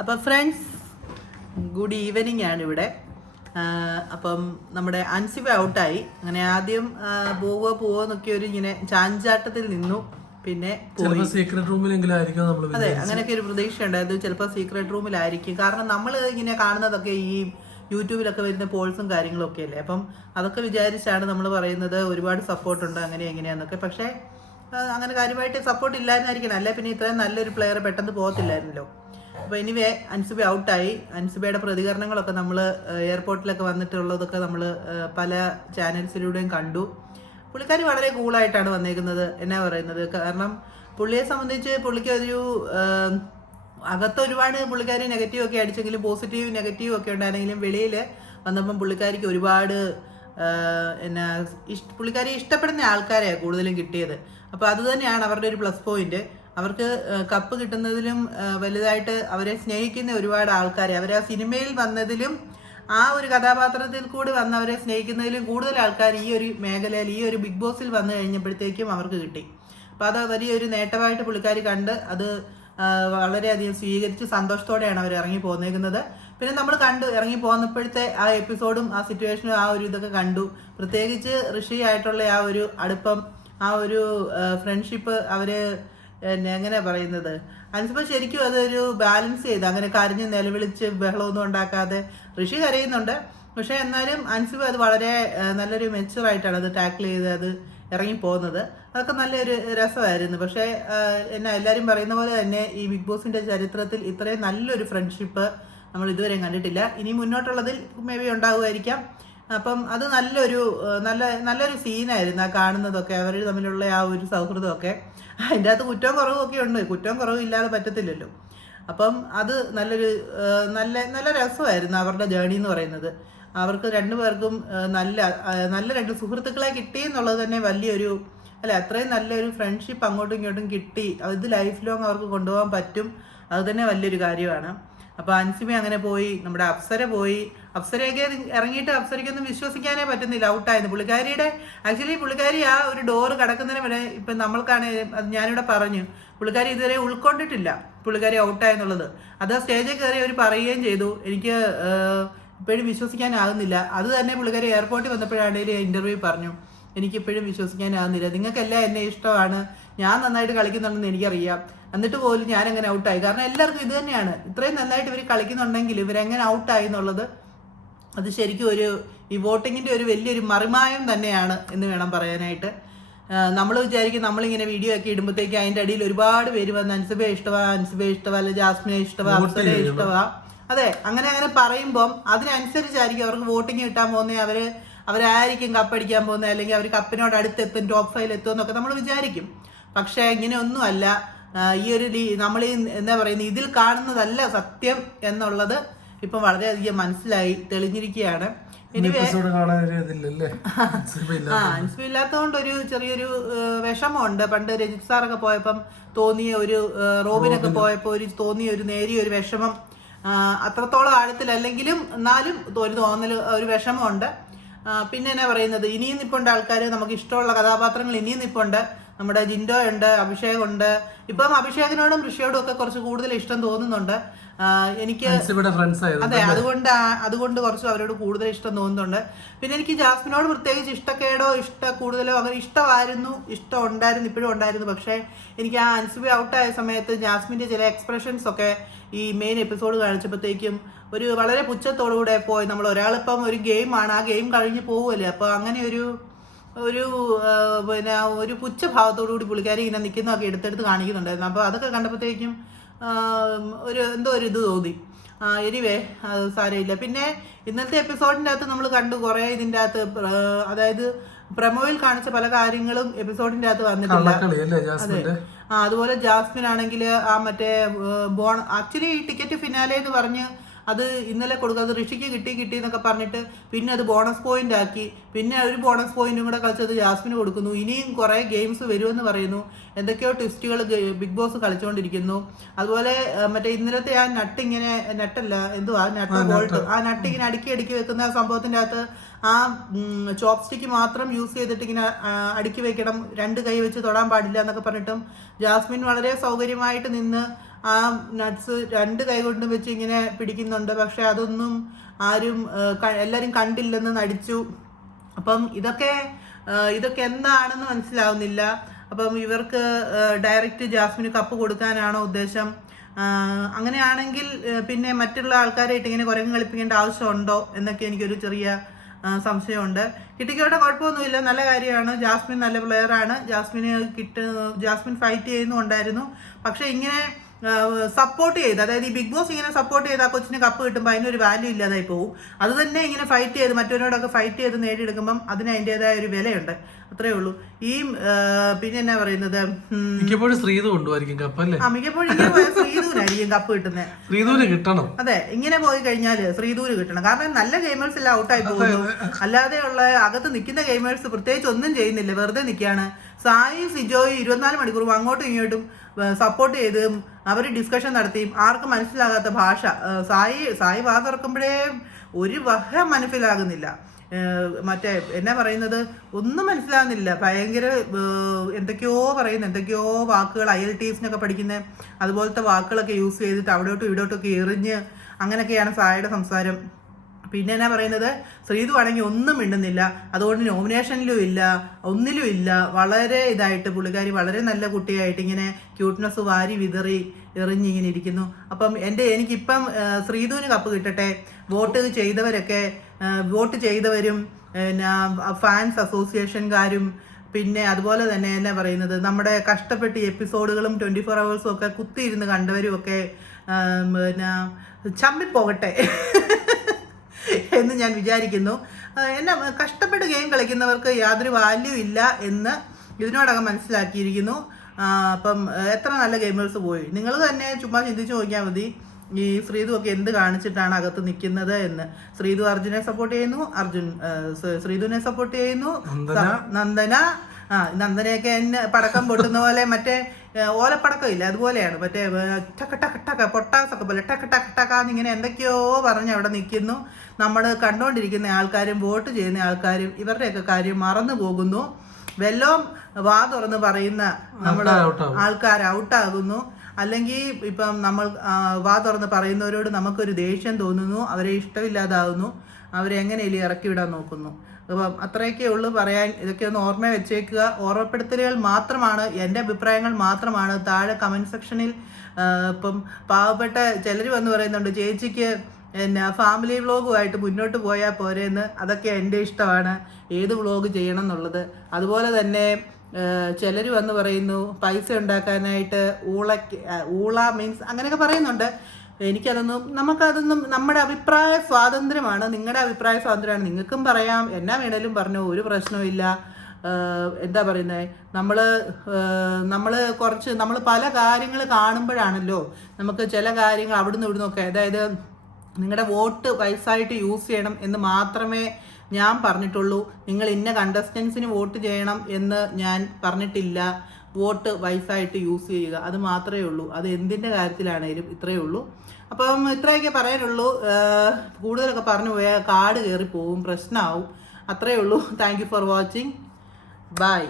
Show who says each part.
Speaker 1: അപ്പോൾ friends good evening ആണ് ഇവിടെ. അപ്പം നമ്മുടെ അൻസിബ ഔട്ടായി. അങ്ങനെ ആദ്യം പോവോ പോവോ എന്നൊക്കെ ഒരു ഇങ്ങനെ ചാഞ്ചാട്ടത്തിൽ നിന്നു. പിന്നെ
Speaker 2: സീക്രട്ട് റൂമിലെങ്കിലും നമ്മൾ
Speaker 1: അതെ അങ്ങനെയൊക്കെ ഒരു പ്രതീക്ഷ ഉണ്ടായത് ചിലപ്പോൾ സീക്രട്ട് റൂമിലായിരിക്കും കാരണം നമ്മൾ ഇങ്ങനെ കാണുന്നതൊക്കെ ഈ യൂട്യൂബിലൊക്കെ വരുന്ന പോൾസും കാര്യങ്ങളും ഒക്കെ അല്ലേ? അപ്പം അതൊക്കെ വിചാരിച്ചാണ് നമ്മൾ പറയുന്നത് ഒരുപാട് സപ്പോർട്ട് ഉണ്ട് അങ്ങനെ എങ്ങനെയാന്നൊക്കെ. പക്ഷേ അങ്ങനെ കാര്യമായിട്ട് സപ്പോർട്ട് ഇല്ലായിരുന്നായിരിക്കണം. അല്ലെ? പിന്നെ ഇത്രയും നല്ലൊരു പ്ലെയർ പെട്ടെന്ന് പോകത്തില്ലായിരുന്നല്ലോ. അപ്പോൾ എനിവേ അൻസുബ ഔട്ടായി അൻസുബയുടെ പ്രതികരണങ്ങളൊക്കെ നമ്മൾ എയർപോർട്ടിലൊക്കെ വന്നിട്ടുള്ളതൊക്കെ നമ്മൾ പല ചാനൽസിലൂടെയും കണ്ടു. പുള്ളിക്കാരി വളരെ കൂളായിട്ടാണ് വന്നേക്കുന്നത്. എന്നാ പറയുന്നത്? കാരണം പുള്ളിയെ സംബന്ധിച്ച് പുള്ളിക്ക് ഒരു അകത്ത് ഒരുപാട് പുള്ളിക്കാരി നെഗറ്റീവ് ഒക്കെ അടിച്ചെങ്കിലും പോസിറ്റീവ് നെഗറ്റീവ് ഒക്കെ ഉണ്ടായിരുന്നെങ്കിലും വെളിയിൽ വന്നപ്പം പുള്ളിക്കാരിക്ക് ഒരുപാട് എന്നാ ഇഷ് പുള്ളിക്കാരി ഇഷ്ടപ്പെടുന്ന ആൾക്കാരെയാണ് കൂടുതലും കിട്ടിയത്. അപ്പോൾ അത് തന്നെയാണ് അവരുടെ ഒരു പ്ലസ് പോയിന്റ് അവർക്ക് കപ്പ് കിട്ടുന്നതിലും വലുതായിട്ട് അവരെ സ്നേഹിക്കുന്ന ഒരുപാട് ആൾക്കാരെ. അവർ ആ സിനിമയിൽ വന്നതിലും ആ ഒരു കഥാപാത്രത്തിൽ കൂടി വന്നവരെ സ്നേഹിക്കുന്നതിലും കൂടുതൽ ആൾക്കാർ ഈ ഒരു മേഖലയിൽ ഈ ഒരു ബിഗ് ബോസിൽ വന്നു കഴിഞ്ഞപ്പോഴത്തേക്കും അവർക്ക് കിട്ടി. അപ്പം അത് വലിയൊരു നേട്ടമായിട്ട് പുള്ളിക്കാർ കണ്ട് അത് വളരെയധികം സ്വീകരിച്ച് സന്തോഷത്തോടെയാണ് അവർ ഇറങ്ങി പോന്നേക്കുന്നത്. പിന്നെ നമ്മൾ കണ്ടു ഇറങ്ങി പോന്നപ്പോഴത്തെ ആ എപ്പിസോഡും ആ സിറ്റുവേഷനും ആ ഒരു ഇതൊക്കെ കണ്ടു. പ്രത്യേകിച്ച് ഋഷിയായിട്ടുള്ള ആ ഒരു അടുപ്പം ആ ഒരു ഫ്രണ്ട്ഷിപ്പ് അവർ എന്നെ എങ്ങനെ പറയുന്നത്? അനുസരിച്ച് ശരിക്കും അതൊരു ബാലൻസ് ചെയ്ത് അങ്ങനെ കരഞ്ഞ് നിലവിളിച്ച് ബഹളമൊന്നും ഉണ്ടാക്കാതെ ഋഷി കരയുന്നുണ്ട്. പക്ഷെ എന്നാലും അൻസിബ അത് വളരെ നല്ലൊരു മെച്ചുറായിട്ടാണ് അത് ടാക്കിൾ ചെയ്ത് അത് ഇറങ്ങി പോകുന്നത് അതൊക്കെ നല്ലൊരു രസമായിരുന്നു. പക്ഷേ എന്നാ എല്ലാവരും പറയുന്ന പോലെ തന്നെ ഈ ബിഗ് ബോസിന്റെ ചരിത്രത്തിൽ ഇത്രയും നല്ലൊരു ഫ്രണ്ട്ഷിപ്പ് നമ്മൾ ഇതുവരെയും കണ്ടിട്ടില്ല. ഇനി മുന്നോട്ടുള്ളതിൽ മേ ബി ഉണ്ടാകുമായിരിക്കാം അപ്പം അത് നല്ലൊരു നല്ല നല്ലൊരു സീനായിരുന്നു ആ കാണുന്നതൊക്കെ അവർ തമ്മിലുള്ള ആ ഒരു സൗഹൃദമൊക്കെ. അതിന്റെ അകത്ത് കുറ്റവും കുറവും ഒക്കെ ഉണ്ട്. കുറ്റവും കുറവും ഇല്ലാതെ പറ്റത്തില്ലല്ലോ. അപ്പം അത് നല്ലൊരു നല്ല നല്ല രസമായിരുന്നു അവരുടെ ജേണി എന്ന് പറയുന്നത്. അവർക്ക് രണ്ടുപേർക്കും പേർക്കും നല്ല നല്ല രണ്ട് സുഹൃത്തുക്കളെ കിട്ടി എന്നുള്ളത് തന്നെ വലിയൊരു അല്ല അത്രയും നല്ലൊരു ഫ്രണ്ട്ഷിപ്പ് അങ്ങോട്ടും ഇങ്ങോട്ടും കിട്ടി. അത് ലൈഫ് ലോങ് അവർക്ക് കൊണ്ടുപോകാൻ പറ്റും. അത് തന്നെ വലിയൊരു കാര്യമാണ്. അപ്പോൾ അൻസിമി അങ്ങനെ പോയി നമ്മുടെ അപ്സര പോയി. അപ്സരയൊക്കെ ഇറങ്ങിയിട്ട് അപ്സരയ്ക്കൊന്നും വിശ്വസിക്കാനേ പറ്റുന്നില്ല. ഔട്ടായിരുന്നു. പുള്ളിക്കാരിയുടെ ആക്ച്വലി പുള്ളിക്കാരി ആ ഒരു ഡോറ് കടക്കുന്നതിന് വരെ ഇപ്പം നമ്മൾക്കാണ് അത് ഞാനിവിടെ പറഞ്ഞു. പുള്ളിക്കാരി ഇതുവരെ ഉൾക്കൊണ്ടിട്ടില്ല. പുള്ളിക്കാരി ഔട്ടായെന്നുള്ളത്. അത് സ്റ്റേജിൽ കയറി അവർ പറയുകയും ചെയ്തു. എനിക്ക് ഇപ്പോഴും വിശ്വസിക്കാനാകുന്നില്ല. അത് തന്നെ പുള്ളിക്കാരി എയർപോർട്ടിൽ വന്നപ്പോഴാണെങ്കിലും ഇന്റർവ്യൂ പറഞ്ഞു. എനിക്കിപ്പോഴും വിശ്വസിക്കാനാകുന്നില്ല. നിങ്ങൾക്കെല്ലാം എന്നെ ഇഷ്ടമാണ്. ഞാൻ നന്നായിട്ട് കളിക്കുന്നുണ്ടെന്ന് എനിക്കറിയാം. എന്നിട്ട് പോലും ഞാൻ എങ്ങനെ ഔട്ടായി. കാരണം എല്ലാവർക്കും ഇത് തന്നെയാണ്. ഇത്രയും നന്നായിട്ട് ഇവർ കളിക്കുന്നുണ്ടെങ്കിൽ ഇവരെങ്ങനെ ഔട്ടായി എന്നുള്ളത് അത് ശരിക്കും ഒരു ഈ വോട്ടിങ്ങിന്റെ ഒരു വലിയൊരു മറിമായം തന്നെയാണ് എന്ന് വേണം പറയാനായിട്ട്. നമ്മൾ വിചാരിക്കും നമ്മളിങ്ങനെ വീഡിയോ ഒക്കെ ഇടുമ്പോഴത്തേക്ക് അതിന്റെ അടിയിൽ ഒരുപാട് പേര് വന്ന് അൻസുബെ ഇഷ്ടവാ അൻസുബെ ഇഷ്ടവാ അല്ലെ ജാസ്മിനെ ഇഷ്ടവാ അഫ്സലെ ഇഷ്ടവാ. അതെ അങ്ങനെ അങ്ങനെ പറയുമ്പം അതിനനുസരിച്ചായിരിക്കും അവർക്ക് വോട്ടിങ് കിട്ടാൻ പോകുന്നത് അവർ അവരായിരിക്കും കപ്പടിക്കാൻ പോകുന്നത് അല്ലെങ്കിൽ അവർ കപ്പിനോട് അടുത്തെത്തും ടോപ്പ് ഫൈവ് എത്തും എന്നൊക്കെ നമ്മൾ വിചാരിക്കും. പക്ഷേ ഇങ്ങനെയൊന്നും ഒന്നുമല്ല ആ, ഈ ഒരു നമ്മൾ ഈ എന്താ പറയുന്നത് ഇതിൽ കാണുന്നതല്ല സത്യം എന്നുള്ളത് ഇപ്പം വളരെയധികം മനസ്സിലായി തെളിഞ്ഞിരിക്കുകയാണ്. ഇല്ലാത്തതുകൊണ്ട് ഒരു ചെറിയൊരു വിഷമമുണ്ട്. പണ്ട് രജിത് സാറൊക്കെ പോയപ്പം തോന്നിയ ഒരു റോബിനൊക്കെ പോയപ്പോൾ ഒരു തോന്നിയ ഒരു നേരിയ ഒരു വിഷമം. അത്രത്തോളം ആഴത്തിലല്ലെങ്കിലും എന്നാലും ഒരു തോന്നൽ ഒരു വിഷമമുണ്ട്. പിന്നെ എന്നാ പറയുന്നത് ഇനിയും നിപ്പുണ്ട് ആൾക്കാർ നമുക്ക് ഇഷ്ടമുള്ള കഥാപാത്രങ്ങൾ ഇനിയും നിപ്പുണ്ട്. നമ്മുടെ ജിൻഡോ ഉണ്ട് അഭിഷേക് ഉണ്ട്. ഇപ്പം അഭിഷേകിനോടും ഋഷിയോടും ഒക്കെ കുറച്ച് കൂടുതൽ ഇഷ്ടം തോന്നുന്നുണ്ട്. എനിക്ക് അതെ അതുകൊണ്ട് അതുകൊണ്ട് കുറച്ച് അവരോട് കൂടുതൽ ഇഷ്ടം തോന്നുന്നുണ്ട്. പിന്നെ എനിക്ക് ജാസ്മിനോട് പ്രത്യേകിച്ച് ഇഷ്ടക്കേടോ ഇഷ്ട കൂടുതലോ അങ്ങനെ ഇഷ്ടമായിരുന്നു ഇഷ്ടം ഉണ്ടായിരുന്നു ഇപ്പോഴും ഉണ്ടായിരുന്നു. പക്ഷേ എനിക്ക് ആ അൻസുബി ഔട്ടായ സമയത്ത് ജാസ്മിന്റെ ചില എക്സ്പ്രഷൻസ് ഒക്കെ ഈ മെയിൻ എപ്പിസോഡ് കാണിച്ചപ്പോഴത്തേക്കും ഒരു വളരെ പുച്ഛത്തോടുകൂടെ പോയി. നമ്മൾ ഒരാളിപ്പം ഒരു ഗെയിമാണ് ആ ഗെയിം കഴിഞ്ഞ് പോകുമല്ലേ അപ്പോൾ അങ്ങനെ ഒരു ഒരു പിന്നെ ഒരു പുച്ഛഭാവത്തോടു കൂടി പുള്ളിക്കാരി ഇങ്ങനെ നിൽക്കുന്നതൊക്കെ എടുത്തെടുത്ത് കാണിക്കുന്നുണ്ടായിരുന്നു. അപ്പോൾ അതൊക്കെ കണ്ടപ്പോഴത്തേക്കും ഒരു എന്തോ ഒരു ഇത് തോന്നി. എനിവേ അത് സാരമില്ല. പിന്നെ ഇന്നത്തെ എപ്പിസോഡിന്റെ അകത്ത് നമ്മൾ കണ്ടു കുറേ ഇതിന്റെ അകത്ത് അതായത് പ്രമോയിൽ കാണിച്ച പല കാര്യങ്ങളും എപ്പിസോഡിന്റെ അകത്ത് വന്നിട്ടില്ല. ആ അതുപോലെ ജാസ്മിൻ ആണെങ്കിൽ ആ മറ്റേ ബോൺ ആക്ച്വലി ഈ ടിക്കറ്റ് ഫിനാലെ എന്ന് പറഞ്ഞ് അത് ഇന്നലെ കൊടുക്കാതെ ഋഷിക്ക് കിട്ടി കിട്ടി എന്നൊക്കെ പറഞ്ഞിട്ട് പിന്നെ അത് ബോണസ് പോയിന്റ് ആക്കി. പിന്നെ ഒരു ബോണസ് പോയിന്റും കൂടെ കളിച്ചത് ജാസ്മിന് കൊടുക്കുന്നു. ഇനിയും കുറേ ഗെയിംസ് വരുമെന്ന് പറയുന്നു. എന്തൊക്കെയോ ട്വിസ്റ്റുകൾ ബിഗ് ബോസ് കളിച്ചുകൊണ്ടിരിക്കുന്നു അതുപോലെ ആ, മറ്റേ ഇന്നലത്തെ ആ നട്ട് ഇങ്ങനെ നട്ടല്ല എന്തുവാ? നട്ട് ബോൾട്ട് ആ നട്ട് ഇങ്ങനെ അടുക്കി അടുക്കി വെക്കുന്ന ആ സംഭവത്തിന്റെ അകത്ത് ആ ചോപ്പ് സ്റ്റിക്ക് മാത്രം യൂസ് ചെയ്തിട്ട് ഇങ്ങനെ ആ, അടുക്കി വെക്കണം. രണ്ട് കൈ വെച്ച് തൊടാൻ പാടില്ല എന്നൊക്കെ പറഞ്ഞിട്ടും ജാസ്മിൻ വളരെ സൗകര്യമായിട്ട് നിന്ന് ആ നട്ട്സ് രണ്ട് കൈ കൊണ്ട് വെച്ച് ഇങ്ങനെ പിടിക്കുന്നുണ്ട്. പക്ഷെ അതൊന്നും ആരും എല്ലാവരും കണ്ടില്ലെന്ന് നടിച്ചു. അപ്പം ഇതൊക്കെ ഇതൊക്കെ എന്താണെന്ന് മനസ്സിലാവുന്നില്ല. അപ്പം ഇവർക്ക് ഡയറക്റ്റ് ജാസ്മിന് കപ്പ് കൊടുക്കാനാണോ ഉദ്ദേശം. അങ്ങനെയാണെങ്കിൽ പിന്നെ മറ്റുള്ള ആൾക്കാരായിട്ട് ഇങ്ങനെ കുരങ്ങ് കളിപ്പിക്കേണ്ട ആവശ്യമുണ്ടോ എന്നൊക്കെ എനിക്കൊരു ചെറിയ സംശയമുണ്ട്. കിട്ടിക്കോട്ടെ കുഴപ്പമൊന്നുമില്ല. നല്ല കാര്യമാണ്. ജാസ്മിൻ നല്ല പ്ലെയറാണ് ജാസ്മിന് കിട്ട് ജാസ്മിൻ ഫൈറ്റ് ചെയ്യുന്നുണ്ടായിരുന്നു. പക്ഷേ ഇങ്ങനെ സപ്പോർട്ട് ചെയ്ത്. അതായത് ഈ ബിഗ് ബോസ് ഇങ്ങനെ സപ്പോർട്ട് ചെയ്ത് ആ കൊച്ചിന് കപ്പ് കിട്ടുമ്പോൾ അതിനൊരു വാല്യൂ ഇല്ലാതായി പോകും. അത് തന്നെ ഇങ്ങനെ ഫൈറ്റ് ചെയ്ത് മറ്റവരോടൊക്കെ ഫൈറ്റ് ചെയ്ത് നേടിയെടുക്കുമ്പം അതിന് അതിന്റെതായ ഒരു വിലയുണ്ട്. അത്രേ ഉള്ളൂ. ഈ പിന്നെ എന്നാ പറയുന്നത്?
Speaker 2: മിക്കപ്പോഴും ശ്രീതു കൊണ്ടുപോയിരിക്കും കപ്പല്ലേ
Speaker 1: ആ മിക്കപ്പോഴും ശ്രീധൂരായിരിക്കും കപ്പ് കിട്ടുന്നത്
Speaker 2: ശ്രീദൂര് കിട്ടണം.
Speaker 1: അതെ ഇങ്ങനെ പോയി കഴിഞ്ഞാൽ ശ്രീധൂര് കിട്ടണം. കാരണം നല്ല ഗെയിമേഴ്സ് എല്ലാം ഔട്ടായി പോകുന്നു. അല്ലാതെയുള്ള അകത്ത് നിൽക്കുന്ന ഗെയിമേഴ്സ് പ്രത്യേകിച്ച് ഒന്നും ചെയ്യുന്നില്ല. വെറുതെ നിൽക്കുകയാണ്. സായി സിജോയി ഇരുപത്തിനാല് മണിക്കൂറും അങ്ങോട്ടും ഇങ്ങോട്ടും സപ്പോർട്ട് ചെയ്തും അവർ ഡിസ്കഷൻ നടത്തിയും ആർക്കും മനസ്സിലാകാത്ത ഭാഷ. സായി സായി വാ തുറക്കുമ്പോഴേ ഒരു വഹ മനസ്സിലാകുന്നില്ല. മറ്റേ എന്നാ പറയുന്നത്? ഒന്നും മനസ്സിലാകുന്നില്ല ഭയങ്കര എന്തൊക്കെയോ പറയുന്ന. എന്തൊക്കെയോ വാക്കുകൾ ഐ എൽ ടീസിനൊക്കെ പഠിക്കുന്ന അതുപോലത്തെ വാക്കുകളൊക്കെ യൂസ് ചെയ്തിട്ട് അവിടോട്ടും ഇവിടോട്ടും ഒക്കെ എറിഞ്ഞ് അങ്ങനെയൊക്കെയാണ് സായയുടെ സംസാരം. പിന്നെ എന്നാ പറയുന്നത്? ശ്രീതു ആണെങ്കിൽ ഒന്നും മിണ്ടുന്നില്ല. അതുകൊണ്ട് നോമിനേഷനിലും ഇല്ല. ഒന്നിലും ഇല്ല. വളരെ ഇതായിട്ട് പുള്ളിക്കാരി വളരെ നല്ല കുട്ടിയായിട്ട് ഇങ്ങനെ ക്യൂട്ട്നെസ് വാരി വിതറി എറിഞ്ഞിങ്ങനെ ഇരിക്കുന്നു. അപ്പം എന്റെ എനിക്കിപ്പം ശ്രീതുവിന് കപ്പ് കിട്ടട്ടെ? വോട്ട് ചെയ്തവരൊക്കെ വോട്ട് ചെയ്തവരും പിന്നെ ഫാൻസ് അസോസിയേഷൻകാരും പിന്നെ അതുപോലെ തന്നെ എന്നാ പറയുന്നത്? നമ്മുടെ കഷ്ടപ്പെട്ട് എപ്പിസോഡുകളും ട്വന്റി ഫോർ അവേഴ്സും ഒക്കെ കുത്തിയിരുന്ന് കണ്ടവരും ഒക്കെ പിന്നെ ചമ്മിപ്പോകട്ടെ? എന്ന് ഞാൻ വിചാരിക്കുന്നു. എന്നെ കഷ്ടപ്പെട്ട് ഗെയിം കളിക്കുന്നവർക്ക് യാതൊരു വാല്യൂ ഇല്ല എന്ന് ഇതിനോടകം മനസ്സിലാക്കിയിരിക്കുന്നു. അപ്പം എത്ര നല്ല ഗെയിമേഴ്സ് പോയി. നിങ്ങൾ തന്നെ ചുമ്മാ ചിന്തിച്ചു നോക്കിയാൽ മതി. ഈ ശ്രീതു ഒക്കെ എന്ത് കാണിച്ചിട്ടാണ് അകത്ത് നിൽക്കുന്നത് എന്ന്. ശ്രീതു അർജുനെ സപ്പോർട്ട് ചെയ്യുന്നു. അർജുൻ ശ്രീതുവിനെ സപ്പോർട്ട് ചെയ്യുന്നു.
Speaker 2: നന്ദന.
Speaker 1: ആ നന്ദനയൊക്കെ എന്നെ പടക്കം പൊട്ടുന്ന പോലെ മറ്റേ ഓലപ്പടക്കം ഇല്ല അതുപോലെയാണ്. മറ്റേ ടക്ക ടക്ക ടക്ക പൊട്ടാസൊക്കെ പോലെ ടക്ക ടക്ക ടക്കാന്ന് ഇങ്ങനെ എന്തൊക്കെയോ പറഞ്ഞ് അവിടെ നിൽക്കുന്നു. നമ്മൾ കണ്ടുകൊണ്ടിരിക്കുന്ന ആൾക്കാരും വോട്ട് ചെയ്യുന്ന ആൾക്കാരും ഇവരുടെയൊക്കെ കാര്യം മറന്നു പോകുന്നു. വെല്ലോം വാ തുറന്ന് പറയുന്ന നമ്മൾ
Speaker 2: ആൾക്കാർ
Speaker 1: ഔട്ടാകുന്നു അല്ലെങ്കിൽ ഇപ്പം നമ്മൾ വാ തുറന്ന് പറയുന്നവരോട് നമുക്കൊരു ദേഷ്യം തോന്നുന്നു. അവരെ ഇഷ്ടമില്ലാതാവുന്നു. അവരെ എങ്ങനെയല്ലേ ഇറക്കി വിടാൻ നോക്കുന്നു. അപ്പം അത്രയൊക്കെ ഉള്ളൂ പറയാൻ. ഇതൊക്കെ ഒന്ന് ഓർമ്മ വെച്ചേക്കുക. ഓർമ്മപ്പെടുത്തലുകൾ മാത്രമാണ് എന്റെ അഭിപ്രായങ്ങൾ മാത്രമാണ്. താഴെ കമന്റ് സെക്ഷനിൽ ഇപ്പം പാവപ്പെട്ട ചിലർ വന്ന് പറയുന്നുണ്ട് ചേച്ചിക്ക് പിന്നെ ഫാമിലി വ്ളോഗുമായിട്ട് മുന്നോട്ട് പോയാൽ പോരെയെന്ന് അതൊക്കെ എന്റെ ഇഷ്ടമാണ്. ഏത് വ്ളോഗ് ചെയ്യണം എന്നുള്ളത്. അതുപോലെ തന്നെ ചിലർ വന്ന് പറയുന്നു പൈസ ഉണ്ടാക്കാനായിട്ട് ഊളക്ക് ഊള മീൻസ് അങ്ങനെയൊക്കെ പറയുന്നുണ്ട്. എനിക്കതൊന്നും നമുക്കതൊന്നും നമ്മുടെ അഭിപ്രായ സ്വാതന്ത്ര്യമാണ്. നിങ്ങളുടെ അഭിപ്രായ സ്വാതന്ത്ര്യമാണ്. നിങ്ങൾക്കും പറയാം. എന്നാ വേണേലും പറഞ്ഞു. ഒരു പ്രശ്നവും എന്താ പറയുന്നത് നമ്മൾ നമ്മൾ കുറച്ച് നമ്മൾ പല കാര്യങ്ങൾ കാണുമ്പോഴാണല്ലോ നമുക്ക് ചില കാര്യങ്ങൾ അവിടുന്ന് ഇവിടുന്ന് നോക്കാം അതായത് നിങ്ങളുടെ വോട്ട് വയസ്സായിട്ട് യൂസ് ചെയ്യണം എന്ന് മാത്രമേ ഞാൻ പറഞ്ഞിട്ടുള്ളൂ. നിങ്ങൾ ഇന്ന കണ്ടസ്റ്റൻസിന് വോട്ട് ചെയ്യണം എന്ന് ഞാൻ പറഞ്ഞിട്ടില്ല. വോട്ട് വൈസായിട്ട് യൂസ് ചെയ്യുക. അത് മാത്രമേ ഉള്ളൂ. അത് എന്തിന്റെ കാര്യത്തിലാണേലും ഇത്രയേ ഉള്ളൂ. അപ്പം ഇത്രയൊക്കെ പറയാനുള്ളൂ. കൂടുതലൊക്കെ പറഞ്ഞു പോയാൽ കാട് കയറി പോവും പ്രശ്നമാവും. അത്രയേ ഉള്ളൂ. Thank for watching bye